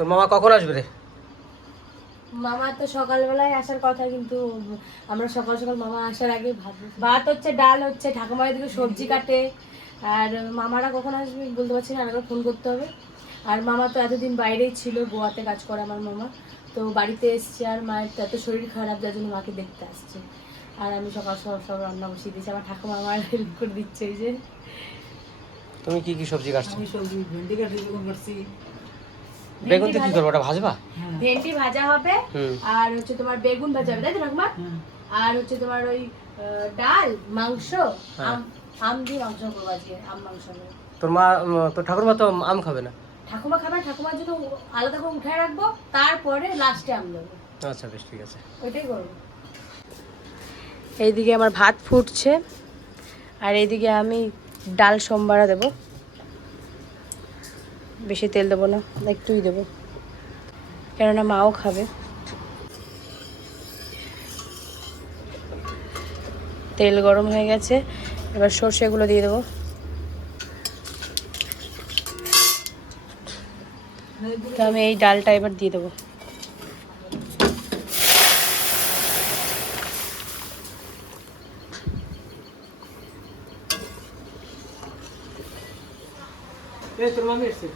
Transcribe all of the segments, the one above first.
তোর মামা কখন আসবে রে? মামা তো সকালবেলায় আসার কথা কিন্তু আমরা সকাল সকাল মামা আসার আগে ভাত ভাত হচ্ছে ডাল হচ্ছে ঠাকুমার দিকে সবজি কাটে। আর মামারা কখন আসবে বলতে পারছি না আরেকবার ফোন করতে হবে। আর মামা তো এতদিন বাইরেই ছিল গোয়াতে কাজ করে আমার মামা। তো বাড়িতে এসছে আর মায়ের তো এত শরীর খারাপ যার জন্য মাকে দেখতে আসছে। আর আমি সকাল সকাল সব রান্না বসিয়ে দিয়েছি আমার ঠাকুমা আমার হেল্প করে দিচ্ছে এই যে। তুমি কি কি সবজি কাটছো? আমি সবজি ভেন্ডি কাটছি। বেগুন দিয়ে কি করব ওটা ভাজবা? হ্যাঁ। ভেন্ডি ভাজা হবে আর হচ্ছে তোমার বেগুন ভাজা হবে তাই তো ঠাকুমা আর হচ্ছে তোমার ওই ডাল মাংস হ্যাঁ। আম আম দিয়ে মাংস করব আজকে আম মাংস তোর মা তোর ঠাকুরমা তো আম খাবে না? ঠাকুমা খাবে ঠাকুমার জন্য আলাদা করে উঠে রাখব তারপরে লাস্টে আম দেবো। আচ্ছা বেশ ঠিক আছে। ওইটাই করব। এইদিকে আমার ভাত ফুটছে আর এইদিকে আমি ডাল সোমবারা দেবো। বেশি তেল দেবো না, একটুই দেবো। কেননা মাও খাবে। তেল গরম হয়ে গেছে, এবার সর্ষেগুলো দিয়ে দেবো। তো আমি এই ডালটা এবার দিয়ে দেবো। তোর মামি এসছে?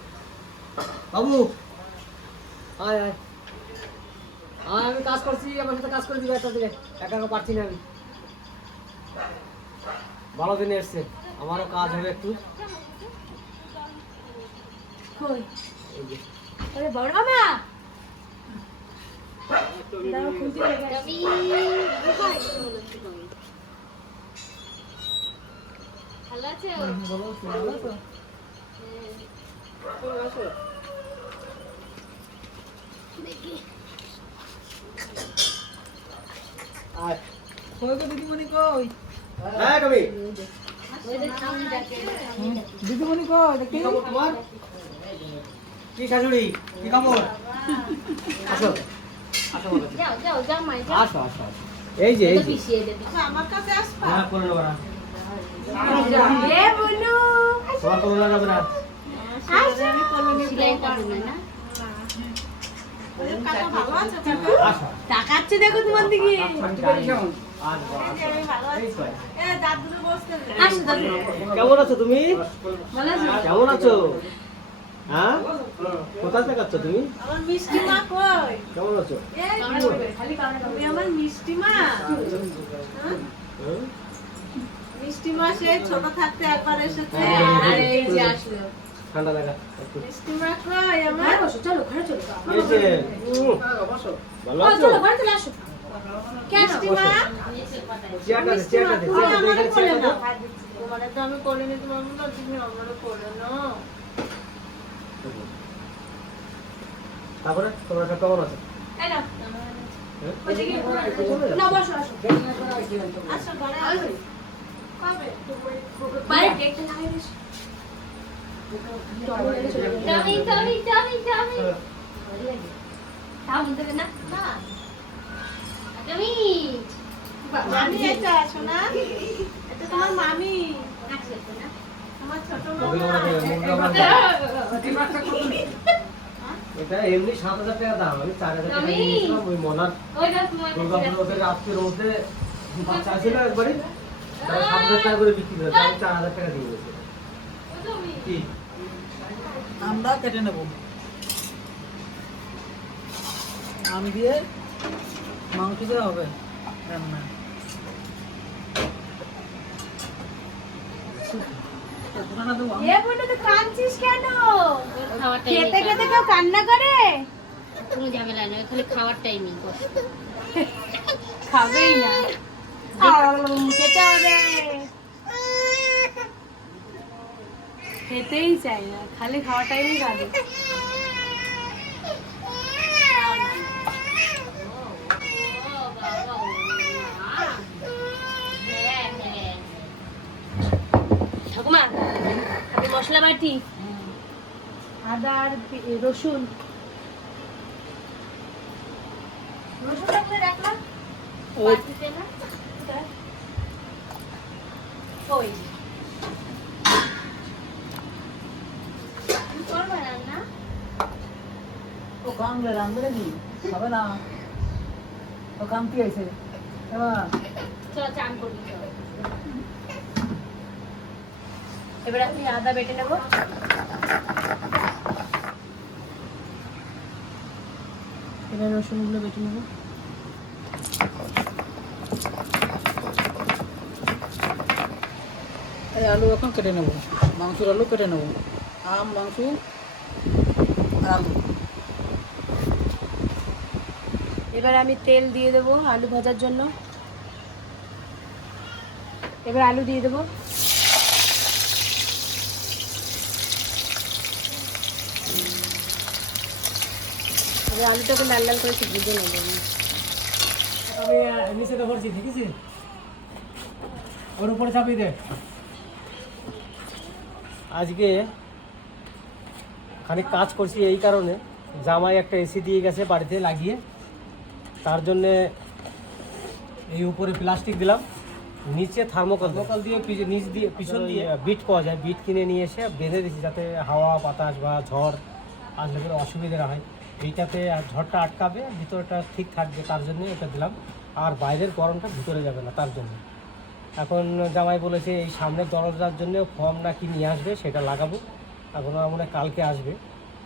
বাবু। আয় আয়। আয় আমি কাজ করছি আমার সাথে কাজ করে দিবে একটা দিকে একা একা পারছি না আমি। ভালো দিনে এসছে। আমারও কাজ হবে একটু। কই? এই যে। আরে বড় মামা! আছে। ভালো আছো আয় কই গো দিদিমণি কই? হ্যাঁ কবি। দিদিমণি কই? দেখি। তোমার? কি শাশুড়ি? কি খবর? আসো। আসো আসো আসো আসো। এই যে এই যে। আমার কাছে আসবা। হ্যাঁ করে নেব না। এ বনু তোমার কোনো না যাবে না। আমি কলোনি না কাকা ভালো আছো কাকা আসো তাকাচ্ছে দেখো তোমার দিকে। কেমন আছো তুমি? কেমন আছো? হ্যাঁ? কোথায় আছো তুমি? আমার মিষ্টি মা কই? কেমন আছো? তুমি আমার মিষ্টি মা? হ্যাঁ? মিষ্টি মা সেই ছোট থাকতে একবার এসেছে আরে এই যে আসলো। ঠান্ডা লাগা। চলো ঘরে চলো এই যে, উম, ভালো আছো? চলো ঘরে চলে আসো। কেন। তোমারে তো আমি কোলে নিতে পারব না তুমি আমারে কোলে নাও তারপরে তোমরা সব কেমন আছো। হ্যাঁ? না বসো আসো। আসো ঘরে আসো। কবে? বাইরে কেকটা লাগাই দিস। টমি টমি টমি টমি তাও দেবে না না টমি মামি এটা তোমার মামি না ছোট মামা এমনি সাত হাজার টাকা দাম আমি চার হাজার টাকা দিয়েছিলাম ওই মনার দুর্গাপুর থেকে আজকে রোদে বাচ্চা ছিল একবারে? সাত হাজার টাকা করে বিক্রি করে আমি চার হাজার টাকা দিয়ে দিয়েছি। কি? আমরা কেটে নেব। আম দিয়ে মাংস দিয়ে হবে রান্না। খেতে খেতে কেউ কান্না করে? কোনো ঝামেলা খালি খাওয়ার টাইমই খাবেই না। খেতে হবে। খেতেই চাই না খালি খাওয়ার টাইমই খাবে ঠাকুমা মশলা বাটি। আদা আর রসুন। রাখলাম? ওই যে। তুমি করবে রান্না? ও কাম রে রাম নাকি হবে না। ও কাম কি হয়েছে এবার চল চান করবি এবার আমি আদা বেটে নেব। এবার রসুনগুলো বেটে নেব। এই আলু এখন কেটে নেব। মাংসের আলু কেটে নেব। আম মাংস আর আলু। এবার আমি তেল দিয়ে দেবো আলু ভাজার জন্য। এবার আলু দিয়ে দেবো। এবার আলুটাকে লাল লাল করে ভেজে নেব আমি। নিচে তো ভরছি ঠিক আছে ওর উপরে চাপিয়ে দে। আজকে খানিক কাজ করছি এই কারণে। জামাই একটা এসি দিয়ে গেছে বাড়িতে লাগিয়ে। তার জন্যে এই উপরে প্লাস্টিক দিলাম। নিচে থার্মোকল থার্মোকল দিয়ে নিচ দিয়ে পিছন দিয়ে? বিট পাওয়া যায়। বিট কিনে নিয়ে এসে বেঁধে দিচ্ছি যাতে হাওয়া বাতাস বা ঝড় আসলে কোনো অসুবিধা না হয়। এইটাতে আর ঝড়টা আটকাবে ভিতরটা ঠিক থাকবে তার জন্য এটা দিলাম। আর বাইরের গরমটা ভিতরে যাবে না তার জন্য। এখন জামাই বলেছে এই সামনের দরজার জন্য ফর্ম নাকি নিয়ে আসবে সেটা লাগাবো। এখন আমার মনে কালকে আসবে।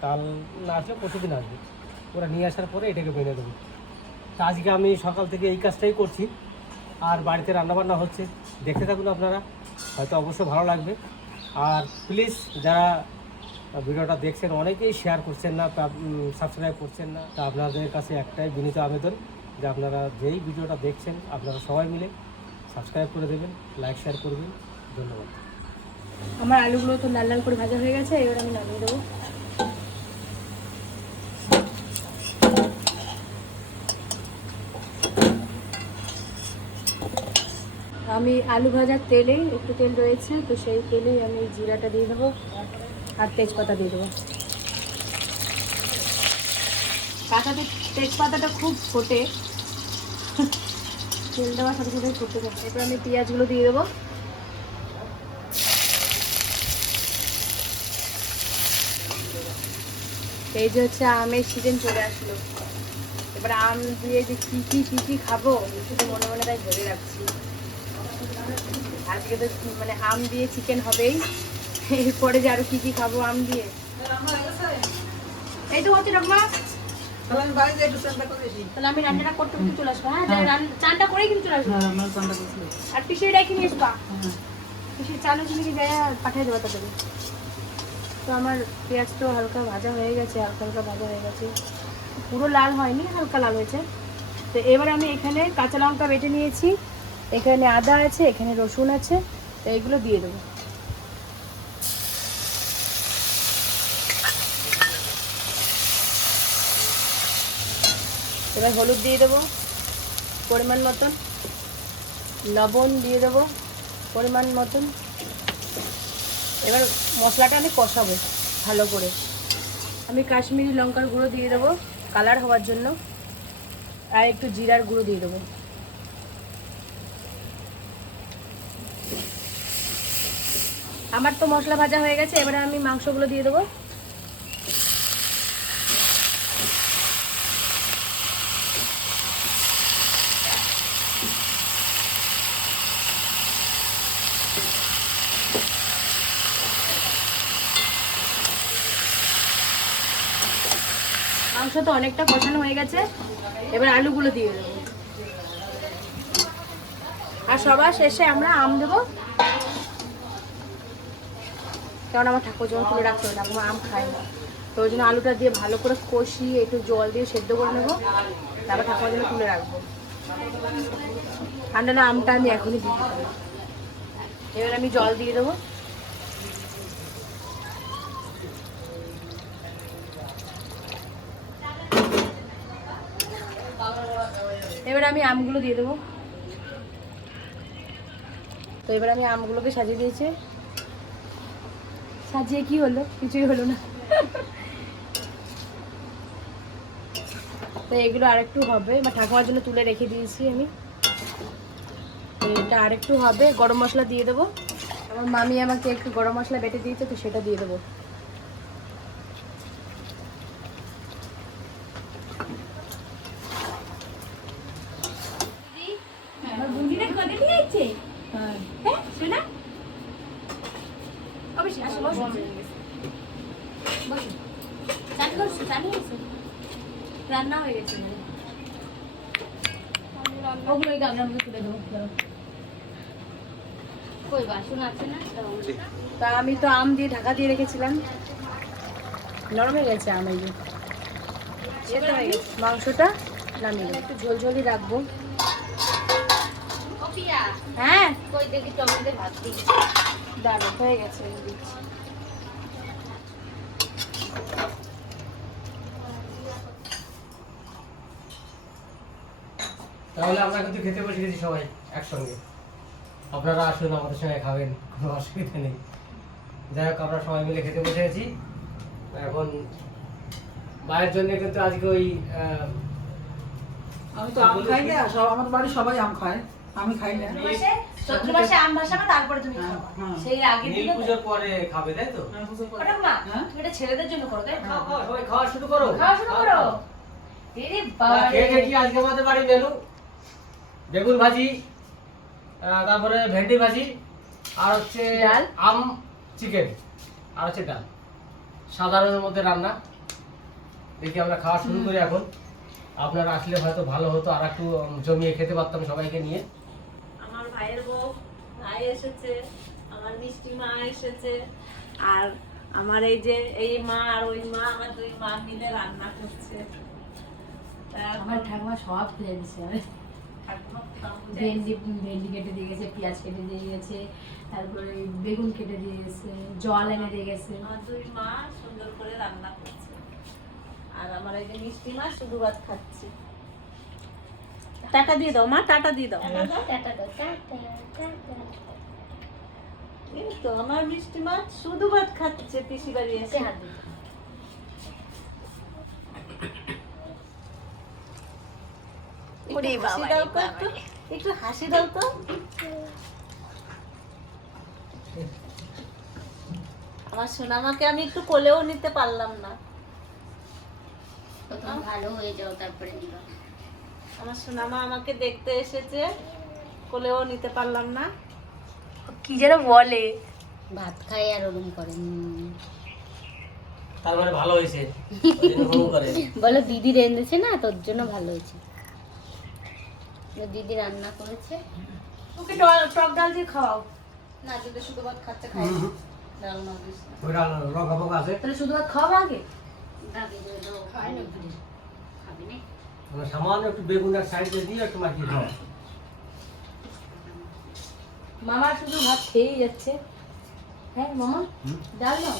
কাল না আসলে পরশুদিন আসবে। ওরা নিয়ে আসার পরে এটাকে বেঁধে দেবো। তা আজকে আমি সকাল থেকে এই কাজটাই করছি। আর বাড়িতে রান্নাবান্না হচ্ছে। দেখতে থাকুন আপনারা। হয়তো অবশ্যই ভালো লাগবে। আর প্লিজ যারা ভিডিওটা দেখছেন, অনেকেই শেয়ার করছেন না সাবস্ক্রাইব করছেন না। তা আপনাদের কাছে একটাই বিনীত আবেদন যে আপনারা যেই ভিডিওটা দেখছেন, আপনারা সবাই মিলে সাবস্ক্রাইব করে দেবেন লাইক শেয়ার করবেন। ধন্যবাদ। আমার আলুগুলো তো লাল লাল করে ভাজা হয়ে গেছে, এবার আমি নামিয়ে দেবো। আমি আলু ভাজার তেলে একটু তেল রয়েছে, তো সেই তেলেই আমি জিরাটা দিয়ে দেবো আর তেজপাতা দিয়ে দেবো। পাতাতে তেজপাতাটা খুব ফোটে। তেল দেওয়ার সাথে সাথে ফুটতে থাকে এরপর আমি পেঁয়াজগুলো দিয়ে দেবো। এই যে হচ্ছে আমের সিজন চলে আসলো। এবার আম দিয়ে যে কী কী কী কী খাব শুধু মনে মনে তাই ভেবে রাখছি। আজকে তো মানে আম দিয়ে চিকেন হবেই। এরপরে যে আরও কি কী খাব আম দিয়ে? এই তো হচ্ছে রকমা। তাহলে আমি রান্নাটা করতে করতে চলে আসব হ্যাঁ? চানটা করেই কিন্তু চলে আসব। আর পিসির রেখে নিয়ে আসবা? পিসির চালু চিনি দেয় পাঠিয়ে দেবো তো আমার পেঁয়াজ তো হালকা ভাজা হয়ে গেছে হালকা হালকা ভাজা হয়ে গেছে। পুরো লাল হয়নি হালকা লাল হয়েছে। তো এবার আমি এখানে কাঁচা লঙ্কা বেটে নিয়েছি। এখানে আদা আছে, এখানে রসুন আছে, তো এগুলো দিয়ে দেবো। এবার হলুদ দিয়ে দেবো, পরিমাণ মতন। লবণ দিয়ে দেবো, পরিমাণ মতন। এবার মশলাটা আমি কষাবো ভালো করে। আমি কাশ্মীরি লঙ্কার গুঁড়ো দিয়ে দেবো, কালার হওয়ার জন্য। আর একটু জিরার গুঁড়ো দিয়ে দেবো। আমার তো মশলা ভাজা হয়ে গেছে, এবারে আমি মাংসগুলো দিয়ে দেবো। মাংস তো অনেকটা কষানো হয়ে গেছে, এবার আলুগুলো দিয়ে দেবো। আর সবার শেষে আমরা আম দেবো। কারণ আমার ঠাকুর জল তুলে রাখতে হবে আম খায় না। তো ওই জন্য আলুটা দিয়ে ভালো করে কষিয়ে একটু জল দিয়ে সেদ্ধ করে নেব, তারপর ঠাকুমার জন্য তুলে রাখব। ঠান্ডা না, আমটা আমি এখনই দিতে এবার আমি জল দিয়ে দেবো। এবার আমি আমগুলো দিয়ে দেবো। তো এবার আমি আমগুলোকে সাজিয়ে দিয়েছি। সাজিয়ে কি হলো? কিছুই হলো না। তো এগুলো আর একটু হবে, বা ঠাকুমার জন্য তুলে রেখে দিয়েছি আমি। এটা আর একটু হবে, গরম মশলা দিয়ে দেবো। আমার মামি আমাকে একটু গরম মশলা বেটে দিয়েছে, তো সেটা দিয়ে দেবো জানি রান্না হয়ে গেছে ওগুলো ওই গামলার মধ্যে তুলে দেবো দাঁড়াও। কই বাসন আছে না তা আমি তো আম দিয়ে ঢাকা দিয়ে রেখেছিলাম। নরম হয়ে গেছে আম এই মাংসটা নামিয়ে। একটু ঝোলঝোলই রাখব। হ্যাঁ? দাঁড়ো হয়ে গেছে। তাহলে আমরা কিন্তু খেতে বসে গেছি সবাই একসঙ্গে। আপনারা আসুন, আমাদের সঙ্গে খাবেন, কোনো অসুবিধা নেই। যাই হোক আমরা সবাই মিলে খেতে বসে গেছি এখন মায়ের জন্য কিন্তু আজকে ওই আমি তো আম খাই না সব আমার বাড়ি সবাই আম খায় আমি খাই না। চৈত্র মাসে আম ভাসাবে তারপরে তুমি হ্যাঁ, হ্যাঁ। সেই নীল দিনে পুজোর পরে খাবে তাই তো? পারি। ওটা মা হ্যাঁ? তুমি এটা ছেলেদের জন্য করো তাই খাও, খাও, সবাই খাওয়া শুরু করো। খাওয়া শুরু করো। আর খেয়ে আজকে আমাদের বাড়ি মেনু বেগুন ভাজি আহ, তারপরে ভেন্ডি ভাজি আর হচ্ছে আম চিকেন আর হচ্ছে ডাল। সাধারণের মধ্যে রান্না। দেখি আমরা খাওয়া শুরু করি এখন। আপনারা আসলে হয়তো ভালো হতো আর একটু জমিয়ে খেতে পারতাম সবাইকে নিয়ে। আমার ভাইয়ের বউ ভাই এসেছে আমার মিষ্টি মা এসেছে আর আমার এই যে এই মা আর ওই মা আমার দুই মা মিলে রান্না করছে। আমার ঠাকুমা সব ফেলে দিছে ভেন্ডি ভেন্ডি কেটে দিয়ে গেছে পেঁয়াজ কেটে দিয়ে গেছে তারপরে বেগুন কেটে দিয়ে গেছে জল এনে দিয়ে গেছে। দুই মা সুন্দর করে রান্না করছে। আর আমার এই যে মিষ্টি মা শুধু ভাত খাচ্ছে। টাটা দিয়ে দাও মা টাটা দিয়ে দাও। টাটা দাও। টাটা টাটা কিন্তু আমার মিষ্টি মা শুধু ভাত খাচ্ছে পিসি বাড়ি এসে হাত ওরে বাবা দাও তো একটু। একটু হাসি দাও তো। আমার সোনামাকে আমি একটু কোলেও নিতে পারলাম না। ভালো হয়ে যাও তারপরে আমার সোনামা আমাকে দেখতে এসেছে কোলেও নিতে পারলাম না। কি যেন বলে। ভাত খাই আর ওরম করে হুম। তার মানে ভালো হয়েছে বলো দিদি রেঁধেছে না তোর জন্য ভালো হয়েছে। দিদি রান্না করেছে। ওকে টক- টক ডাল দিয়ে খাওয়াও। না যদি শুধু ভাত খাচ্ছে খাই ডাল না আছে। তাহলে শুধু ভাত খাওয়াবো আগে? দাদি দিয়ে দাও খাবি না সামান্য একটু বেগুন আর সাইডে দিয়ে একটু মাখিয়ে খাওয়া মামা শুধু ভাত খেয়েই যাচ্ছে। হ্যাঁ মামা? হুম? ডাল নাও।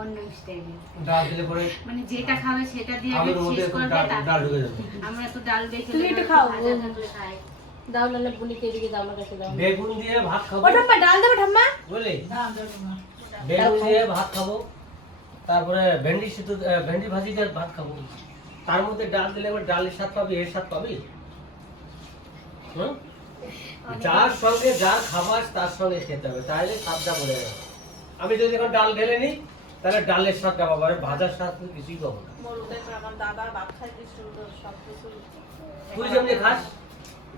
অন্য স্টাইলে ডাল দিলে পরে মানে যেটা খাবে সেটা দিয়ে আগে শেষ করবে ডাল ঢুকে যাবে। আমরা তো ডাল বেখে তুমি একটু খাও। খাই। দাও নাহলে বুনিকে এদিকে দাও আমার কাছে দাও। বেগুন দিয়ে ভাত খাব। ডাল দেবো ঠাম্মা? না, বেগুন দিয়ে ভাত খাব তারপরে ভেন্ডি সিদ্ধ ভেন্ডি ভাজি দিয়ে ভাত খাব। তার মধ্যে ডাল দিলে এবার ডালের স্বাদ পাবি এর স্বাদ পাবি? হুম? যার সঙ্গে যার খাবার তার সঙ্গে খেতে হবে। তাহলে স্বাদটা বলে যাবে। আমি যদি এখন ডাল ঢেলে নিই তাহলে ডালের স্বাদটা পাবো আর ভাজার স্বাদ তো কিছুই পাবো না। তুই যেমনি খাস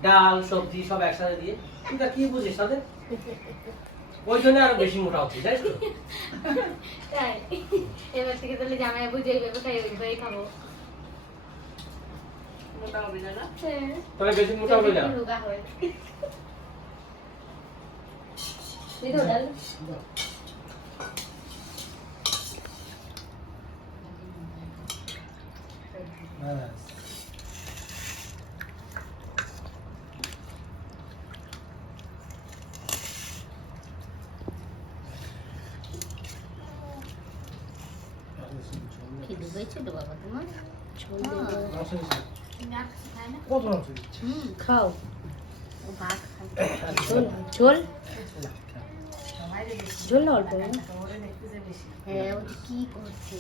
ডাল সবজি সব একসাথে দিয়ে তুই তা কি বুঝিস তাদের? ওই জন্য আরও বেশি মোটা হচ্ছে জানিস তো? তাই। এবার থেকে তাহলে জামাই বুঝে এইভাবে খাই ওইভাবেই খাব। মোটা হবে না না? তাহলে বেশি মোটা হবে না? রোগা হয়। দিয়ে দাও ডাল হ্যাঁ খিদে হয়েছিল বাবা তোমার হুম খাও ও ভাত খায় ঝোল ঝোল ঝোল না অল্প না? হ্যাঁ ও যে কি করছে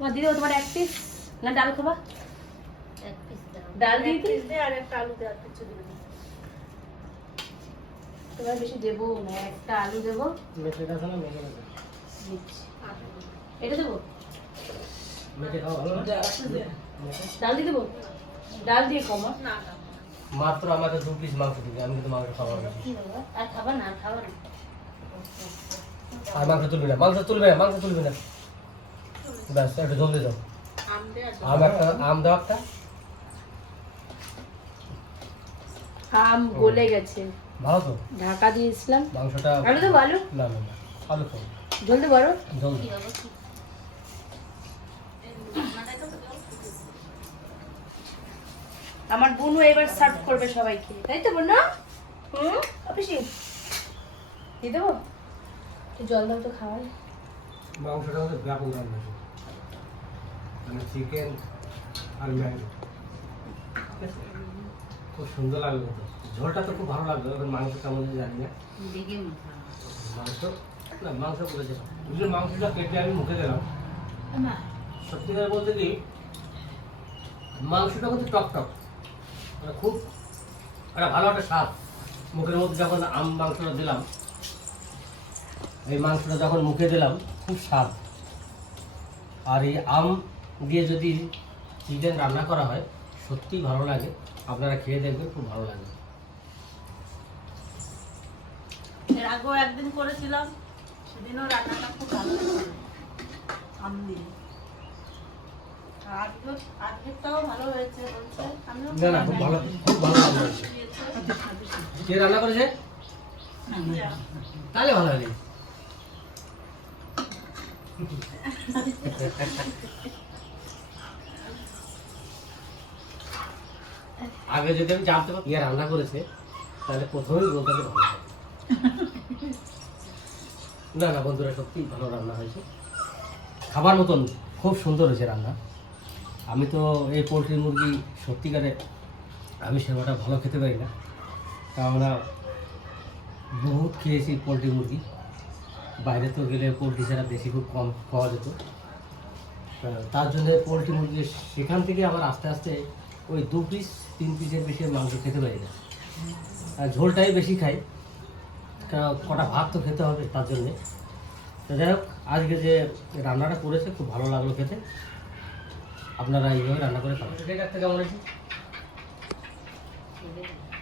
মা দিদি তোমার এক পিস না ডাল খাবা। এক পিস ডাল দিয়ে দে আর একটা আলু দে আর কিছু দিবি তোমার বেশি দেবো না একটা আলু দেবো। খাস না? দিচ্ছি। এটা দেবো? খাওয়া ভালো না? ডাল দিয়ে দেবো। ডাল দিয়ে খাও মা। না না। মাত্র আমাকে দু পিস মাংস দিবে আমি কিন্তু মাংস খাব না। কি বাবা? আর খাবা না আর খাবা না। আর মাংস তুলবি না মাংস তুলবে না মাংস তুলবি না। ব্যাস একটু জলদি দাও আম দে আর আম একটা আম দাও একটা। আম গলে গেছে। ভালো তো? ঢাকা দিয়েছিলাম। মাংসটা আলু তো ভালো। না না না আলু খাও জলদি বড় জলদি। আমার বোনু এবার সার্ভ করবে সবাইকে। তাই তো বোন? হুম? অফিসি? দিয়ে দেবো? একটু জল দাও তো খাওয়াই। মাংসটা হচ্ছে ব্যাপক রান্না। মানে চিকেন আর ম্যাঙ্গো খুব সুন্দর লাগল ঝোলটা তো খুব ভালো লাগল এবার মাংস কেমন জানি না। মাংস? না মাংস বলেছে বুঝলি মাংসটা কেটে আমি মুখে দিলাম। সত্যি কথা বলতে কি মাংসটা কিন্তু টক টক। মানে খুব একটা ভালো একটা স্বাদ। মুখের মধ্যে যখন আম মাংসটা দিলাম এই মাংসটা যখন মুখে দিলাম খুব স্বাদ। আর এই আম দিয়ে যদি চিকেন রান্না করা হয় সত্যিই ভালো লাগে। আপনারা খেয়ে দেখবেন খুব ভালো লাগে এর আগেও একদিন করেছিলাম সেদিনও রান্নাটা খুব ভালো হয়েছিল আম দিয়ে। ভালো হয়েছে বলছে। না না খুব ভালো খুব ভালো রান্না হয়েছে। কে রান্না করেছে? তাহলে ভালো হয়নি। আগে যদি আমি জানতে পারতাম ইয়ে রান্না করেছে, তাহলে প্রথমেই বলতে হবে ভালো না না, বন্ধুরা সত্যি ভালো রান্না হয়েছে। খাবার মতন খুব সুন্দর হয়েছে রান্না। আমি তো এই পোলট্রি মুরগি সত্যিকারে আমি সেবাটা ভালো খেতে পারি না। কেননা বহুত খেয়েছি পোলট্রি মুরগি। বাইরে তো গেলে পোলট্রি ছাড়া বেশি খুব কম খাওয়া যেত। তার জন্য পোলট্রি মুরগি সেখান থেকে আবার আস্তে আস্তে ওই দু পিস তিন পিসের বেশি মাংস খেতে পারি না। আর ঝোলটাই বেশি খাই কারণ কটা ভাত তো খেতে হবে তার জন্যে। তো যাই হোক আজকে যে রান্নাটা করেছে খুব ভালো লাগল খেতে। আপনারা এইভাবে রান্না করে খাবেন। একটা কেমন আছে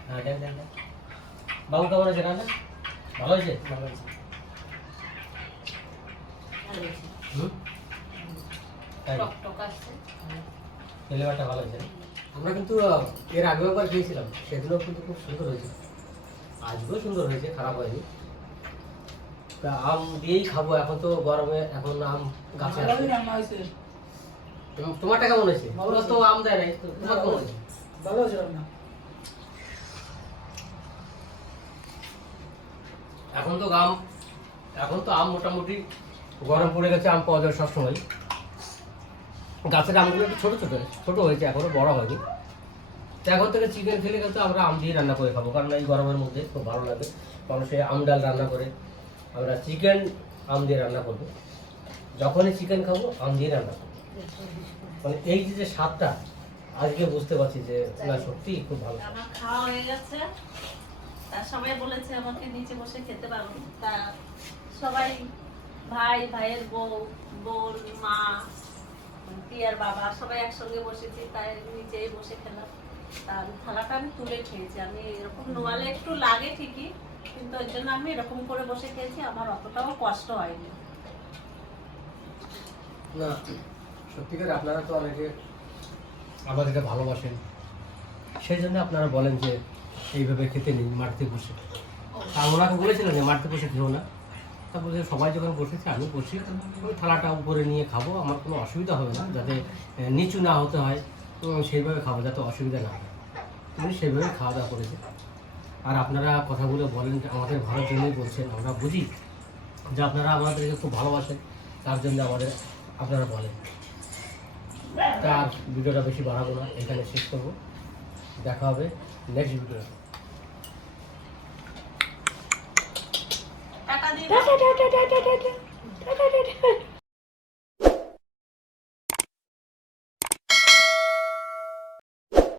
হ্যাঁ দেখ দেখ দেখ। বাবু কেমন আছে রান্না? ভালো হয়েছে ভালো হয়েছে হুম? ফ্লেভারটা ভালো হয়েছে আমরা কিন্তু এর আগেও একবার খেয়েছিলাম। সেদিনও কিন্তু খুব সুন্দর হয়েছে। আজকেও সুন্দর হয়েছে খারাপ হয়নি। তা আম দিয়েই খাব এখন তো গরমে এখন আম গাছে তোমারটা কেমন হয়েছে? তোমার তো আম দেয় নাই তো তোমার কেমন হয়েছে। ভালো হয়েছে এখন তো আম এখন তো আম মোটামুটি গরম পড়ে গেছে আম পাওয়া যায় সবসময়। গাছের আমগুলো একটু ছোটো ছোটো ছোটো হয়েছে, এখনও বড় হয়নি। তো এখন থেকে চিকেন খেলে কিন্তু আমরা আম দিয়ে রান্না করে খাব, কারণ এই গরমের মধ্যে খুব ভালো লাগে। মানুষে আম ডাল রান্না করে, আমরা চিকেন আম দিয়ে রান্না করব। যখনই চিকেন খাব, আম দিয়ে রান্না করব। মানে এই যে স্বাদটা, আজকে বুঝতে পারছি যে না, সত্যি খুব ভালো খাওয়া হয়ে সবাই বলেছে আমাকে নিচে বসে খেতে পারো তা সবাই, ভাই, ভাইয়ের বউ, বোন, মা পিয়ার বাবা, সবাই একসঙ্গে বসেছি, তাই নিচেই বসে খেলাম। তার থালাটা আমি তুলে খেয়েছি, আমি এরকম নোয়ালে একটু লাগে ঠিকই, কিন্তু ওই জন্য আমি এরকম করে বসে খেয়েছি, আমার অতটাও কষ্ট হয়নি। না, সত্যিকার আপনারা তো অনেকে আমাদেরকে ভালোবাসেন, সেই জন্য আপনারা বলেন যে, এইভাবে খেতে নিন মাটিতে বসে। আর ওনাকে বলেছিলেন যে, মাটিতে বসে খেও না। তারপরে সবাই যখন বসেছে আমি বসি ওই থালাটা উপরে নিয়ে খাব আমার কোনো অসুবিধা হবে না যাতে নিচু না হতে হয় উম, সেইভাবে খাব যাতে অসুবিধা না হয়। উনি সেইভাবে খাওয়া দাওয়া করেছে। আর আপনারা কথাগুলো বলেন আমাদের ভালোর জন্যই বলছেন আমরা বুঝি যে আপনারা আমাদেরকে খুব ভালোবাসেন তার জন্য আমাদের আপনারা বলেন। তার ভিডিওটা বেশি বাড়াবো না এখানে শেষ করব। দেখা হবে নেক্সট ভিডিও